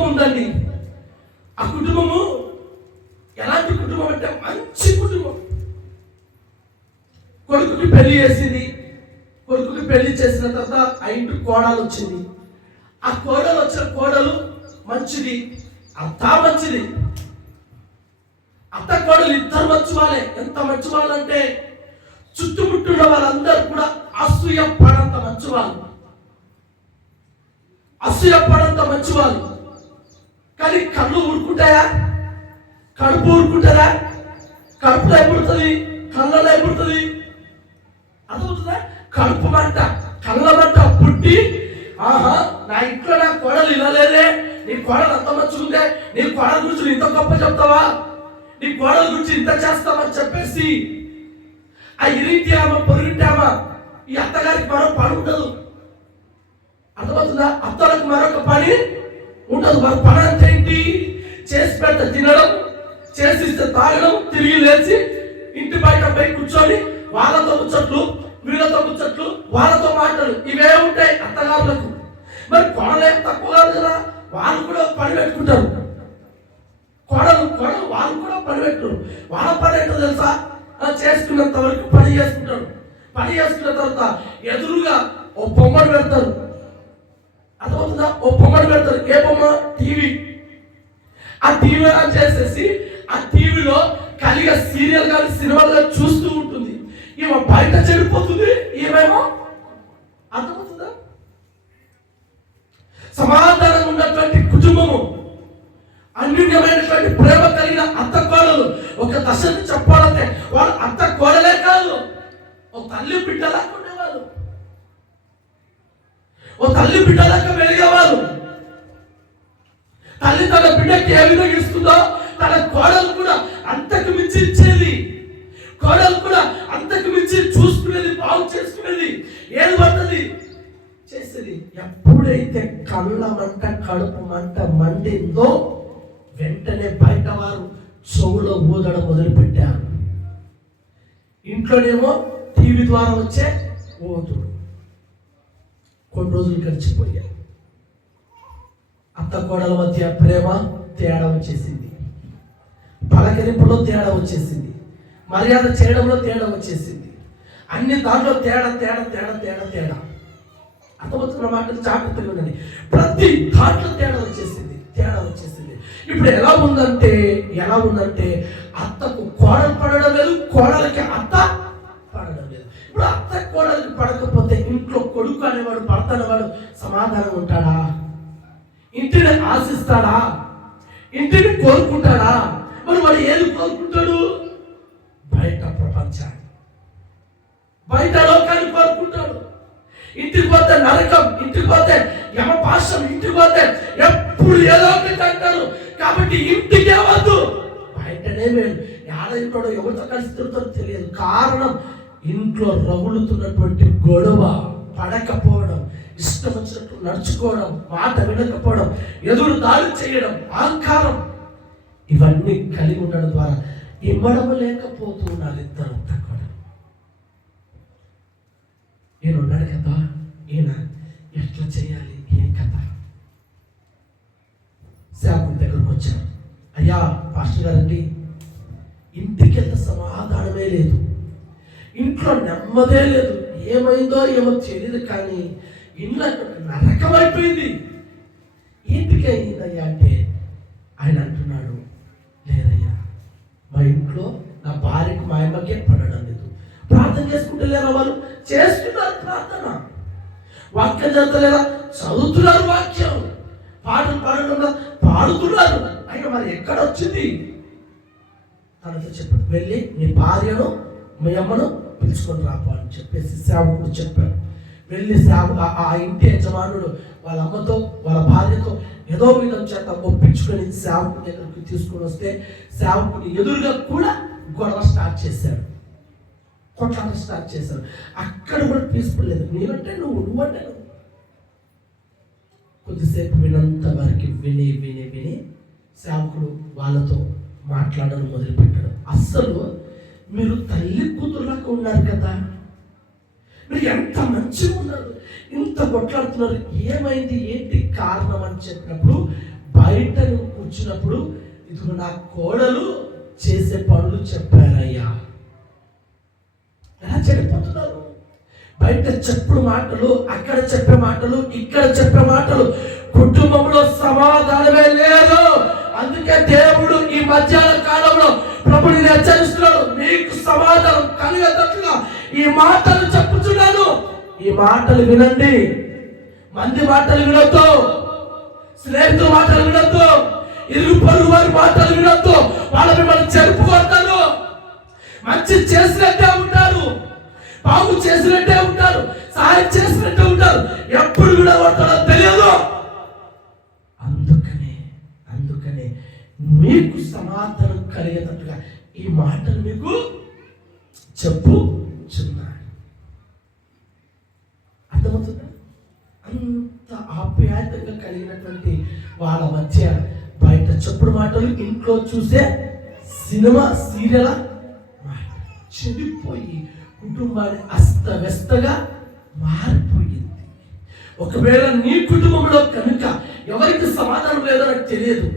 కుటుంబం ఉందండి. ఆ కుటుంబము ఎలాంటి కుటుంబం అంటే మంచి కుటుంబం. కొడుకుకి పెళ్లి చేసింది. కొడుకుకి పెళ్లి చేసిన తర్వాత ఆ ఇంటి కోడలు వచ్చింది. ఆ కోడలు వచ్చిన కోడలు మంచిది, అత్త మంచిది. అత్త కోడలు ఇద్దరు మంచి వాళ్ళే. ఎంత మంచి వాళ్ళు అంటే చుట్టుముట్టున్న వాళ్ళందరూ కూడా అసూయ పడంత మంచివాళ్ళు, అసూయ పడంత మంచివాళ్ళు. కానీ కళ్ళు ఊరుకుంటాయా? కడుపు ఊరుకుంటారా? కడుపులో ఏపుడుతుంది, కళ్ళలో ఏపుడుతుంది. అర్థమవుతుందా? కడుపు మంట, కళ్ళ మంట పుట్టి, ఆహా నా ఇంట్లో నా కోడలు ఇలా లేదే, నీ కోడలు అంత మంచిగుందే, నీ కోడల గురించి ఇంత గొప్ప చెప్తావా, నీ కోడల గురించి ఇంత చేస్తామని చెప్పేసి ఆ ఇరింటి ఆమె పొరుగింటి ఆమె ఈ అత్తగారికి మరో పని ఉండదు. అర్థమవుతుందా? అత్తలకు మరొక పని ఉండదు. మరి పని అంటే ఏంటి? చేసి పెడితే తినడం, చేసిస్తే తాగడం, తిరిగి లేచి ఇంటి బయట పోయి కూర్చొని వాళ్ళతో ముచ్చట్లు, వీళ్ళతో ముచ్చట్లు, వాళ్ళతో మాటలు, ఇవే ఉంటాయి అత్తగారులకు. మరి కోడలేం తక్కువ కాదు కదా, వాళ్ళు కూడా పని పెట్టుకుంటారు. కోడలు వాళ్ళు కూడా పని పెట్టుకుంటారు. వాళ్ళ పని ఏంటో తెలుసా? చేసుకున్నంత వరకు పని చేసుకుంటారు. పని చేసుకున్న తర్వాత ఎదురుగా ఓ బొమ్మను పెడతారు. అర్థమవుతుందా? ఓ బొమ్మను పెడతారు. ఏ బొమ్మ? టీవీ. ఆ టీవీ ఆన్ చేసేసి ఆ టీవీలో కలిగే సీరియల్ కానీ సినిమాలు కానీ చూస్తూ ఉంటుంది. ఈమె బయట చెడిపోతుంది, ఈమెమో. అర్థమవుతుందా? సమాధానంగా ఉన్నటువంటి కుటుంబము, అన్యూన్యమైనటువంటి ప్రేమ కలిగిన అత్త కోడలు. ఒక దశను చెప్పాలంటే వాళ్ళు అత్త కోడలే కాదు, ఒక తల్లి బిడ్డలాగా ఉండేవాళ్ళు, ఓ తల్లి బిడ్డలాగా వెలిగేవాళ్ళు. తల్లి తన బిడ్డకి ఏ విధంగా ఇస్తుందో తన కోడలు కూడా అంతకు మించి ఇచ్చేది. కోడలు కూడా అంతకు మించి చూసుకునేది, బాగు చేసుకునేది, ఏది పడుతుంది చేసేది. ఎప్పుడైతే కళ్ళ మంట, కడుపు మంట మండిందో వెంటనే బయట వారు చెవులో ఊదడం మొదలుపెట్టారు. ఇంట్లోనేమో టీవీ ద్వారా వచ్చే ఊదుడు. కొన్ని రోజులు గడిచిపోయాయి. అత్త కోడల మధ్య ప్రేమ తేడా వచ్చేసింది, పలకరింపులో తేడా వచ్చేసింది, మర్యాద చేయడంలో తేడా వచ్చేసింది, అన్ని దాంట్లో తేడా తేడా తేడా తేడా తేడా. అర్థమవుతున్న మాటలు జాగ్రత్తగా ఉండండి. ప్రతి దాంట్లో తేడా వచ్చేసింది, తేడా వచ్చేసింది. ఇప్పుడు ఎలా ఉందంటే అత్తకు కోడలు పడడం లేదు, కోడలకి అత్త పడడం లేదు. ఇప్పుడు అత్త కోడలకి పడకపోతే ఇంట్లో కొడుకు అనేవాడు, భర్త అనేవాడు సమాధానం ఉంటాడా? ఇంటిని ఆశిస్తాడా? ఇంటిని కోరుకుంటాడా? మరి వాడు ఏది కోరుకుంటాడు? బయట ప్రపంచాన్ని, బయట లోకాన్ని కోరుకుంటాడు. ఇంటికి పోతే నరకం, ఇంటికి పోతే యమపాశం, ఇంటికి పోతే ఎప్పుడు ఏదో ఒకటి అంటారు. కాబట్టి ఇంటికి ఏవద్దు, బయటనే మేలు. ఇంట్లో ఎవరితో కలిసి తిరుగుతారో తెలియదు. కారణం ఇంట్లో రగులుతున్నటువంటి గొడవ, పడకపోవడం, ఇష్టం వచ్చినట్టు నడుచుకోవడం, మాట వినకపోవడం, ఎదురు దాడి చేయడం, అహంకారం, ఇవన్నీ కలిగి ఉండడం ద్వారా ఇవ్వడం లేకపోతున్నారు ఇద్దరు తక్కువ. ఈయన ఉన్నాడు కదా, ఈయన ఎట్లా చేయాలి, ఏం కథ? సేవకుడి దగ్గరకు వచ్చారు. అయ్యా పాస్టర్ గారండి, ఇంటికి వెళ్తే సమాధానమే లేదు, ఇంట్లో నెమ్మదే లేదు, ఏమైందో ఏమో తెలియదు, కానీ ఇల్లు నరకం అయిపోయింది. ఇంటికి అయిందయ్యా అంటే ఆయన అంటున్నాడు, లేదయ్యా మా ఇంట్లో నా భార్యకు మా అమ్మకే పడడం లేదు. ప్రార్థన చేసుకుంటే లేరా? వాళ్ళు చేస్తున్నారు ప్రార్థన, వాక్యం చదవలేరా? చదువుతున్నారు వాక్యం, పాటలు పాడడం పాడుతున్నారు. అయినా మరి ఎక్కడ వచ్చింది? తనతో చెప్పాడు, వెళ్ళి నీ భార్యను మీ అమ్మను పిలుచుకొని రాపో అని చెప్పేసి సేవకుడు చెప్పాడు. వెళ్ళి ఆ ఇంటి యజమానుడు వాళ్ళ అమ్మతో వాళ్ళ భార్యతో ఏదో విధం చేత ఒప్పించుకొని సేవకుడి దగ్గరికి తీసుకొని వస్తే సేవకుని ఎదురుగా కూడా గొడవ స్టార్ట్ చేశాడు, కొట్లాట స్టార్ట్ చేశాడు. అక్కడ కూడా పీస్ఫుల్ లేదు. నువ్వంటే నువ్వంటే నువ్వు. కొద్దిసేపు వినంత వరకు విని విని విని సేవకుడు వాళ్ళతో మాట్లాడడం మొదలుపెట్టాడు. అస్సలు మీరు తల్లి కూతురులాగా ఉన్నారు కదా, మీరు ఎంత మంచిగా ఉన్నారు, ఇంత కొట్లాడుతున్నారు, ఏమైంది, ఏంటి కారణం అని చెప్పినప్పుడు బయట కూర్చున్నప్పుడు ఇదిగో నా కోడలు చేసే పనులు చెప్పారయ్యా. ఎలా చెడిపోతున్నారు? బయట చెప్పుడు మాటలు, అక్కడ చెప్పే మాటలు, ఇక్కడ చెప్పే మాటలు, కుటుంబంలో సమాధానమే లేదు. అందుకే దేవుడు ఈ మధ్యాహ్న కాలంలో ప్రభుని హెచ్చరిస్తున్నాడు, మీకు సమాధానం కలిగేటట్లుగా ఈ మాటలు చెప్పుచున్నాను. ఈ మాటలు వినండి. మంది మాటలు వినొద్దు, స్నేహితుల మాటలు వినొద్దు, ఇరుగు పొరుగు వారి మాటలు వినొద్దు. వాళ్ళు మిమ్మల్ని చెరుపుకుంటారు. మంచి చేసినట్టే ఉంటారు, బాగు చేసినట్టే ఉంటారు, సహాయం చేసినట్టే ఉంటారు, ఎప్పుడు విడగొట్టాలో తెలియదు. అందుకనే మీకు సమాధానం కలిగేటట్టుగా ఈ మాటలు మీకు చెప్పుచున్నాడు. అర్థమవుతుందా? అంత ఆప్యాయతగా కలిగినటువంటి వాళ్ళ మధ్య బయట చెప్పుడు మాటలు, ఇంట్లో చూసే సినిమా సీరియల్ చెడిపోయి కుటుంబాన్ని అస్తవ్యస్తగా మారిపోయింది. ఒకవేళ నీ కుటుంబంలో కనుక ఎవరికి సమాధానం లేదో నాకు తెలియదు,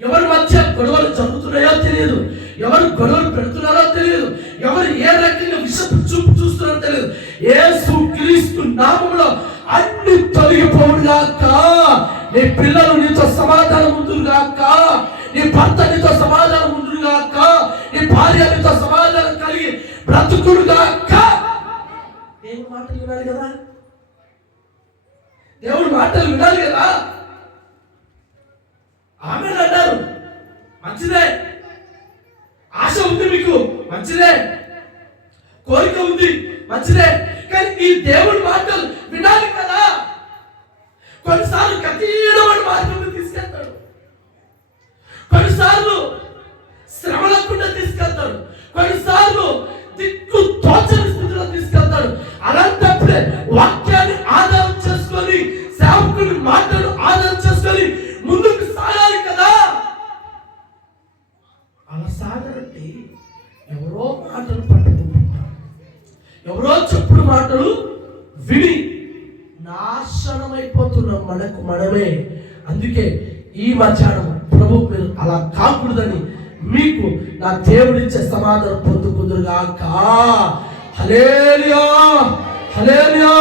ఎవరి మధ్య గొడవలు జరుగుతున్నాయో తెలియదు, ఎవరు గొడవలు పెడుతున్నారో తెలియదు, ఎవరు ఏ రకంగా విషపు చూపు చూస్తున్నారో తెలియదు, యేసుక్రీస్తు నామములో అన్ని తొలగిపోవుగాక. నీ పిల్లలు నీతో సమాధానం ఉందురుగాక, నీ భర్త నీతో సమాధానం ఉందురుగాక, నీ భార్య నీతో సమాధానం కలిగి బ్రతుకుడుగాక. దేవుడి మాటలు వినాలి కదా, దేవుడి మాటలు వినాలి కదా. ఆమె అన్నారు, మంచిదే, ఆశ ఉంది మీకు, మంచిదే, కోరిక ఉంది, మంచిదే, కానీ ఈ దేవుడి మాటలు వినాలి కదా. కొన్నిసార్లు కఠినమైన మార్గంలో తీసుకెళ్తాడు, కొన్నిసార్లు శ్రమ లేకుండా తీసుకెళ్తాడు, కొన్నిసార్లు దిక్కు తోచని స్థితిలో తీసుకెళ్తాడు. అలాంటప్పుడే వాక్యాన్ని ఆధారం చేసుకొని, సేవకుని మాటలు ఆధారం చేసుకొని ముందుకు సాగాలి కదా. అలా సాగాలంటే ఎవరో మాటలు పట్టుకుంటారు, ఎవరో చెప్పుడు మాటలు విని నాశనమైపోతున్నాం మనకు మనమే. అందుకే ఈ మధ్యాహ్నం ప్రభు మీరు అలా కాకూడదని మీకు నా దేవుడిచ్చే సమాధానం పొందుకుందురుగాక. హల్లెలూయా, హల్లెలూయా.